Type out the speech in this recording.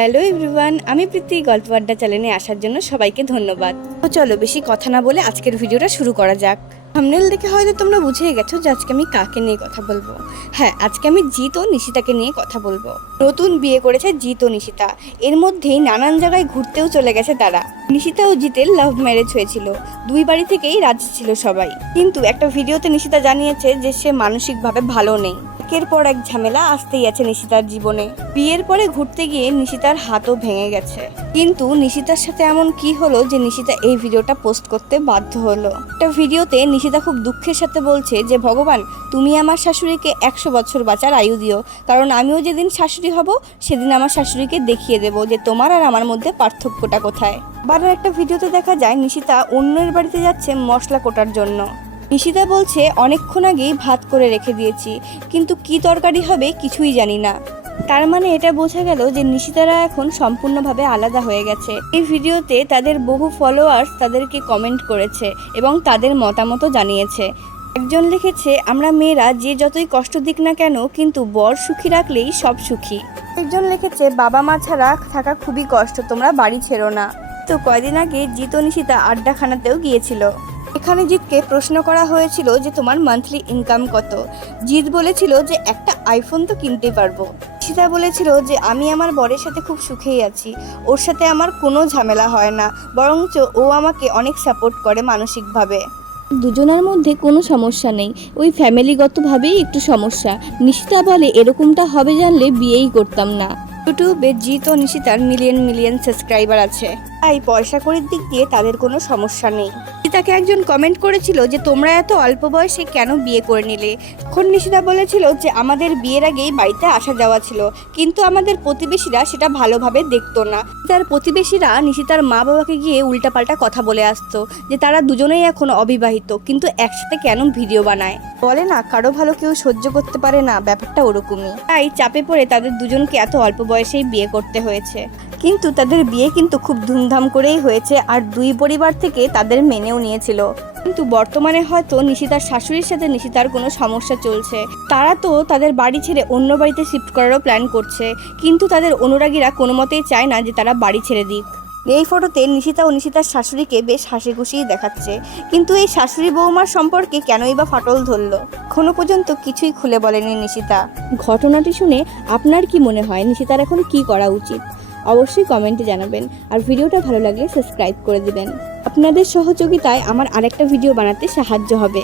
Hello everyone, আমি প্রীতি গল্প আড্ডা চ্যানেলে আসার জন্য সবাইকে ধন্যবাদ। তো চলো বেশি কথা না বলে আজকের ভিডিওটা শুরু করা যাক। থাম্বনেল দেখে হয়তো তোমরা বুঝেই গেছো যে আজকে আমি কাকে নিয়ে কথা বলবো। হ্যাঁ, আজকে আমি জিৎ ও নিশিতাকে নিয়ে কথা বলবো। নতুন বিয়ে করেছে জিৎ ও নিশিতা, এর মধ্যেই নানান জায়গায় ঘুরতেও চলে গেছে তারা। নিশিতা ও জিতের লাভ ম্যারেজ হয়েছিল, দুই বাড়ি থেকেই রাজি ছিল সবাই। কিন্তু একটা ভিডিওতে নিশিতা জানিয়েছে যে সে মানসিকভাবে ভালো নেই। একের পর এক ঝামেলা আসতেই আছে নিশিতার জীবনে। বিয়ের পরে ঘুরতে গিয়ে নিশিতার হাতও ভেঙে গেছে। কিন্তু নিশিতার সাথে এমন কি হলো যে নিশিতা এই ভিডিওটা পোস্ট করতে বাধ্য হলো। একটা ভিডিওতে নিশিতা খুব দুঃখের সাথে বলছে যে ভগবান, তুমি আমার শাশুড়িকে 100 বছর বাঁচার আয়ু দিও, কারণ আমিও যেদিন শাশুড়ি হব সেদিন আমার শাশুড়িকে দেখিয়ে দেবো যে তোমার আর আমার মধ্যে পার্থক্যটা কোথায়। আবার একটা ভিডিওতে দেখা যায় নিশিতা অন্যের বাড়িতে যাচ্ছে মশলা কোটার জন্য। নিশিতা বলছে অনেকক্ষণ আগেই ভাত করে রেখে দিয়েছি, কিন্তু কি তরকারি হবে কিছুই জানি না। তার মানে এটা বোঝা গেল যে নিশিতারা এখন সম্পূর্ণভাবে আলাদা হয়ে গেছে। এই ভিডিওতে তাদের বহু ফলোয়ার্স তাদেরকে কমেন্ট করেছে এবং তাদের মতামতও জানিয়েছে। একজন লিখেছে, আমরা মেয়েরা যে যতই কষ্ট দিক না কেন, কিন্তু বর সুখী রাখলেই সব সুখী। একজন লিখেছে, বাবা মা ছাড়া থাকা খুবই কষ্ট, তোমরা বাড়ি ছেড়ো না। তো কয়দিন আগে জিৎ ও নিশিতা আড্ডাখানাতেও গিয়েছিল। এখানে জিৎকে প্রশ্ন করা হয়েছিল যে তোমার মান্থলি ইনকাম কত। জিৎ বলেছিল যে একটা আইফোন তো কিনতে পারবো। নিশিতা বলেছিল যে আমি আমার বরের সাথে খুব সুখেই আছি, ওর সাথে আমার কোনো ঝামেলা হয় না, বরঞ্চ ও আমাকে অনেক সাপোর্ট করে মানসিকভাবে। দুজনের মধ্যে কোনো সমস্যা নেই, ওই ফ্যামিলিগতভাবেই একটু সমস্যা। নিশিতা বলে এরকমটা হবে জানলে বিয়েই করতাম না। ইউটিউবে জিৎ ও নিশিতার মিলিয়ন সাবস্ক্রাইবার আছে, তাই পয়সা কড়ির দিক দিয়ে তাদের কোনো সমস্যা নেই। নিশিতাকে একজন কমেন্ট করেছিল যে তোমরা এত অল্প বয়সে কেন বিয়ে করে নিলে। তখন নিশিতা বলেছিল যে আমাদের বিয়ের আগেই বাড়িতে আসা যাওয়া ছিল, কিন্তু আমাদের প্রতিবেশীরা সেটা ভালোভাবে দেখতো না। তার প্রতিবেশীরা নিশিতার মা বাবাকে গিয়ে উল্টাপাল্টা কথা বলে আসতো যে তারা দুজনেই এখন অবিবাহিত, কিন্তু একসাথে কেন ভিডিও বানায়। বলে না, কারো ভালো কেউ সহ্য করতে পারে না, ব্যাপারটা ওরকমই। তাই চাপে পড়ে তাদের দুজনকে এত অল্প বয়সেই বিয়ে করতে হয়েছে। কিন্তু তাদের বিয়ে কিন্তু খুব ধুমধাম করেই হয়েছে, আর দুই পরিবার থেকে তাদের মেনেও নিয়েছিল। কিন্তু বর্তমানে হয়তো নিশিতার শাশুড়ির সাথে নিশিতার কোনো সমস্যা চলছে। তারা তো তাদের বাড়ি ছেড়ে অন্য বাড়িতে শিফট করারও প্ল্যান করছে, কিন্তু তাদের অনুরাগীরা কোনো মতেই চায় না যে তারা বাড়ি ছেড়ে দিক। এই ফটোতে নিশিতা ও নিশিতার শাশুড়িকে বেশ হাসি খুশিই দেখাচ্ছে, কিন্তু এই শাশুড়ি বৌমার সম্পর্কে কেনই বা ফাটল ধরলো, এখনো পর্যন্ত কিছুই খুলে বলেনি নিশিতা। ঘটনাটি শুনে আপনার কি মনে হয় নিশিতার এখন কি করা উচিত? অবশ্যই কমেন্টে জানাবেন, আর ভিডিওটা ভালো লাগলে সাবস্ক্রাইব করে দিবেন। আপনাদের সহযোগিতায় আমার আরেকটা ভিডিও বানাতে সাহায্য হবে।